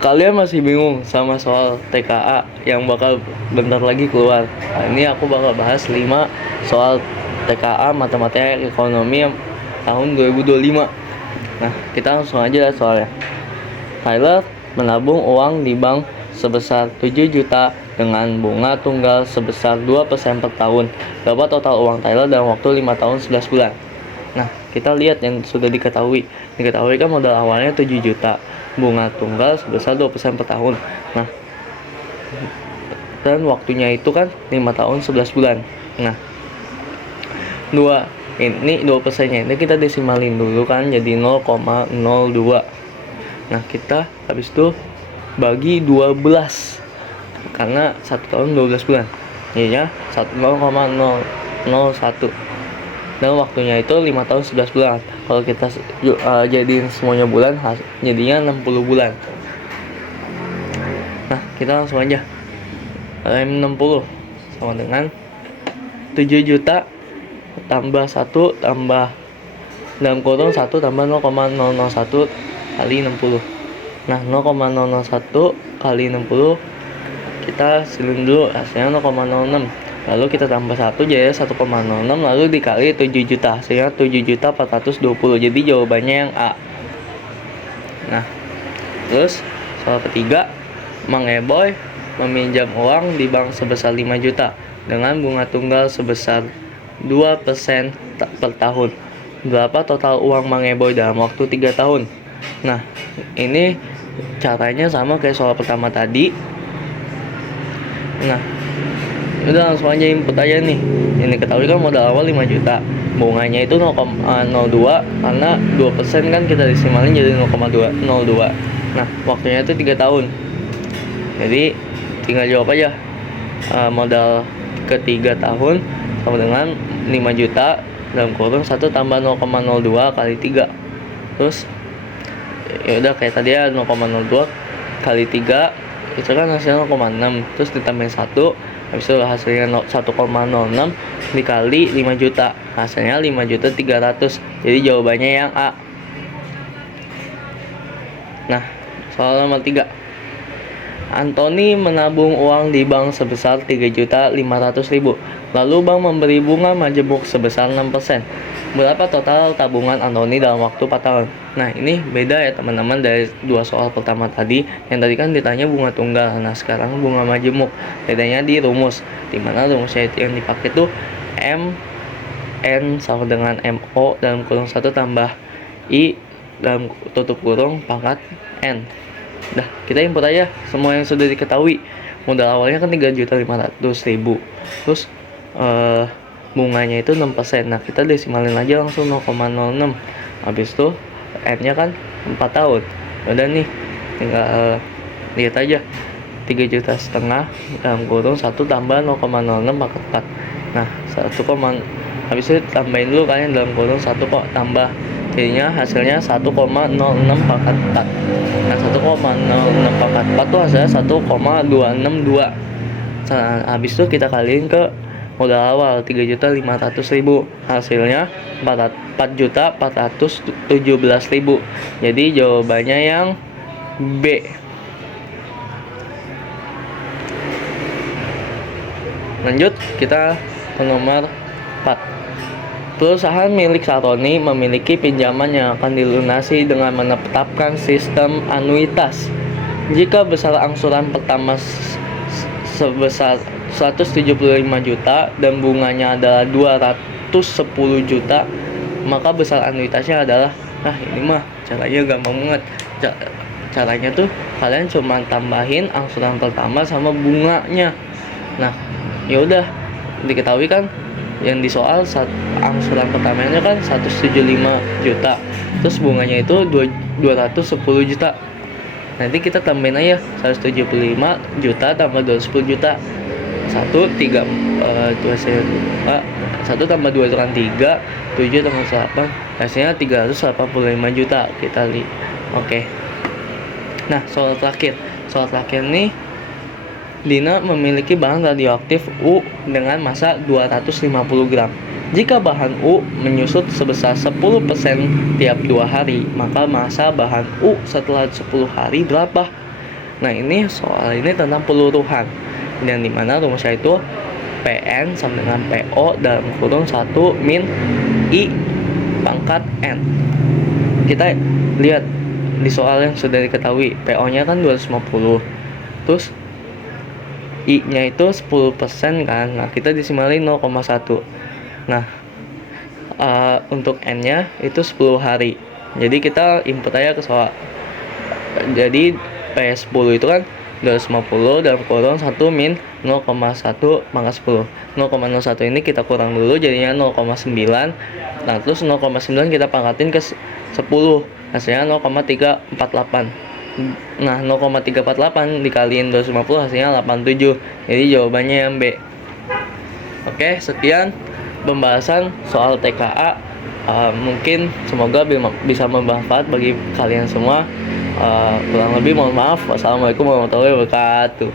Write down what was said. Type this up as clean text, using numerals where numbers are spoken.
kalian masih bingung sama soal TKA yang bakal bentar lagi keluar. Nah, ini aku bakal bahas 5 soal TKA matematika ekonomi yang tahun 2025. Nah, kita langsung aja soalnya. Tyler menabung uang di bank sebesar 7 juta dengan bunga tunggal sebesar 2% per tahun. Berapa total uang Tyler dalam waktu 5 tahun 11 bulan? Nah, kita lihat yang sudah diketahui. Diketahui kan modal awalnya 7 juta. Bunga tunggal sebesar 2% per tahun. Nah, dan waktunya itu kan 5 tahun 11 bulan. Nah, 2%-nya ini kita desimalin dulu kan jadi 0,02. Nah, kita habis itu bagi 12 karena 1 tahun 12 bulan. Jadinya 0,001. Dan waktunya itu 5 tahun 11 bulan. Kalau kita jadiin semuanya bulan, jadinya 60 bulan. Nah, kita langsung aja. M60 sama dengan 7 juta tambah 1 tambah dalam kurung 1 tambah 0,001 kali 60. Nah, 0,001 kali 60 kita silin dulu, hasilnya 0,06. Lalu kita tambah 1 jadi 1,06, lalu dikali 7 juta, hasilnya 7.420. Jadi jawabannya yang A. Nah, terus soal ketiga, Mang Eboy meminjam uang di bank sebesar 5 juta dengan bunga tunggal sebesar 2% per tahun. Berapa total uang Mang Eboy dalam waktu 3 tahun? Nah, ini caranya sama kayak soal pertama tadi. Nah, udah langsung aja input aja nih. Ini ketahui kan modal awal 5 juta. Bunganya itu 0,02 karena 2% kan kita desimalin jadi 0,202. Nah, waktunya itu 3 tahun. Jadi tinggal jawab aja. Modal ke 3 tahun sama dengan 5 juta dalam kurung 1 tambah 0,02 kali 3. Terus ya udah kayak tadi ya, 0,02 kali 3 itu kan hasilnya 0,6, terus ditambahin 1, habis itu hasilnya 1,06 dikali 5 juta, hasilnya 5.300.000. Jadi jawabannya yang A. Nah, soal nomor 3. Anthony menabung uang di bank sebesar 3.500.000. Lalu bank memberi bunga majemuk sebesar 6%. Berapa total tabungan Anthony dalam waktu 4 tahun? Nah, ini beda ya teman-teman dari 2 soal pertama tadi. Yang tadi kan ditanya bunga tunggal. Nah, sekarang bunga majemuk. Bedanya di rumus. Dimana rumusnya itu yang dipakai tuh M N sama dengan MO dalam kurung 1 tambah I dalam tutup kurung pangkat N. Dah, kita input aja semua yang sudah diketahui. Modal awalnya kan 3.500.000. Terus bunganya itu 6%. Nah, kita desimalin aja langsung 0,06. Habis itu N-nya kan 4 tahun. Udah nih, tinggal lihat aja. 3,5 juta dalam kurung 1 tambah 0,06 pangkat 4. Nah, 1, habis itu tambahin dulu kalian dalam kurung 1 kok tambah. Jadinya hasilnya 1,06 pangkat 4. Nah, 1,06 pangkat 4 tuh hasilnya 1,262. Nah, habis itu kita kaliin ke modal awal 3.500.000, hasilnya 4.417.000. Jadi jawabannya yang B. Lanjut kita ke nomor 4. Perusahaan milik Saroni memiliki pinjaman yang akan dilunasi dengan menetapkan sistem anuitas. Jika besar angsuran pertama sebesar 175 juta dan bunganya adalah 210 juta, maka besar anuitasnya adalah, nah ini mah caranya gampang banget. Caranya tuh kalian cuma tambahin angsuran pertama sama bunganya. Nah, ya udah diketahui kan yang di soal angsuran pertamanya kan 175 juta, terus bunganya itu 210 juta. Nanti kita tambahin aja 175 juta tambah 210 juta. 1 tambah 2 itu kan 3, 7 tambah 8, hasilnya 385 juta kita lihat. Oke. Nah, soal terakhir nih, Dina memiliki bahan radioaktif U dengan massa 250 gram. Jika bahan U menyusut sebesar 10% tiap 2 hari, maka massa bahan U setelah 10 hari berapa? Nah, ini soal ini tentang peluruhan, yang dimana rumusnya itu PN sama dengan PO dalam kurung 1 min I pangkat N. Kita lihat di soal yang sudah diketahui, PO nya kan 250, terus I nya itu 10% kan. Nah, kita disimalin 0,1. Nah, untuk N nya itu 10 hari. Jadi kita input aja ke soal. Jadi P10 itu kan 250 dalam kurung 1 min 0,1 pangkat 10. 0,01 ini kita kurang dulu jadinya 0,9. Nah, terus 0,9 kita pangkatin ke 10, hasilnya 0,348. Nah, 0,348 dikaliin 250 hasilnya 87. Jadi jawabannya yang B. Oke, sekian pembahasan soal TKA. Mungkin semoga bisa bermanfaat bagi kalian semua. Kurang lebih mohon maaf. Wassalamualaikum warahmatullahi wabarakatuh.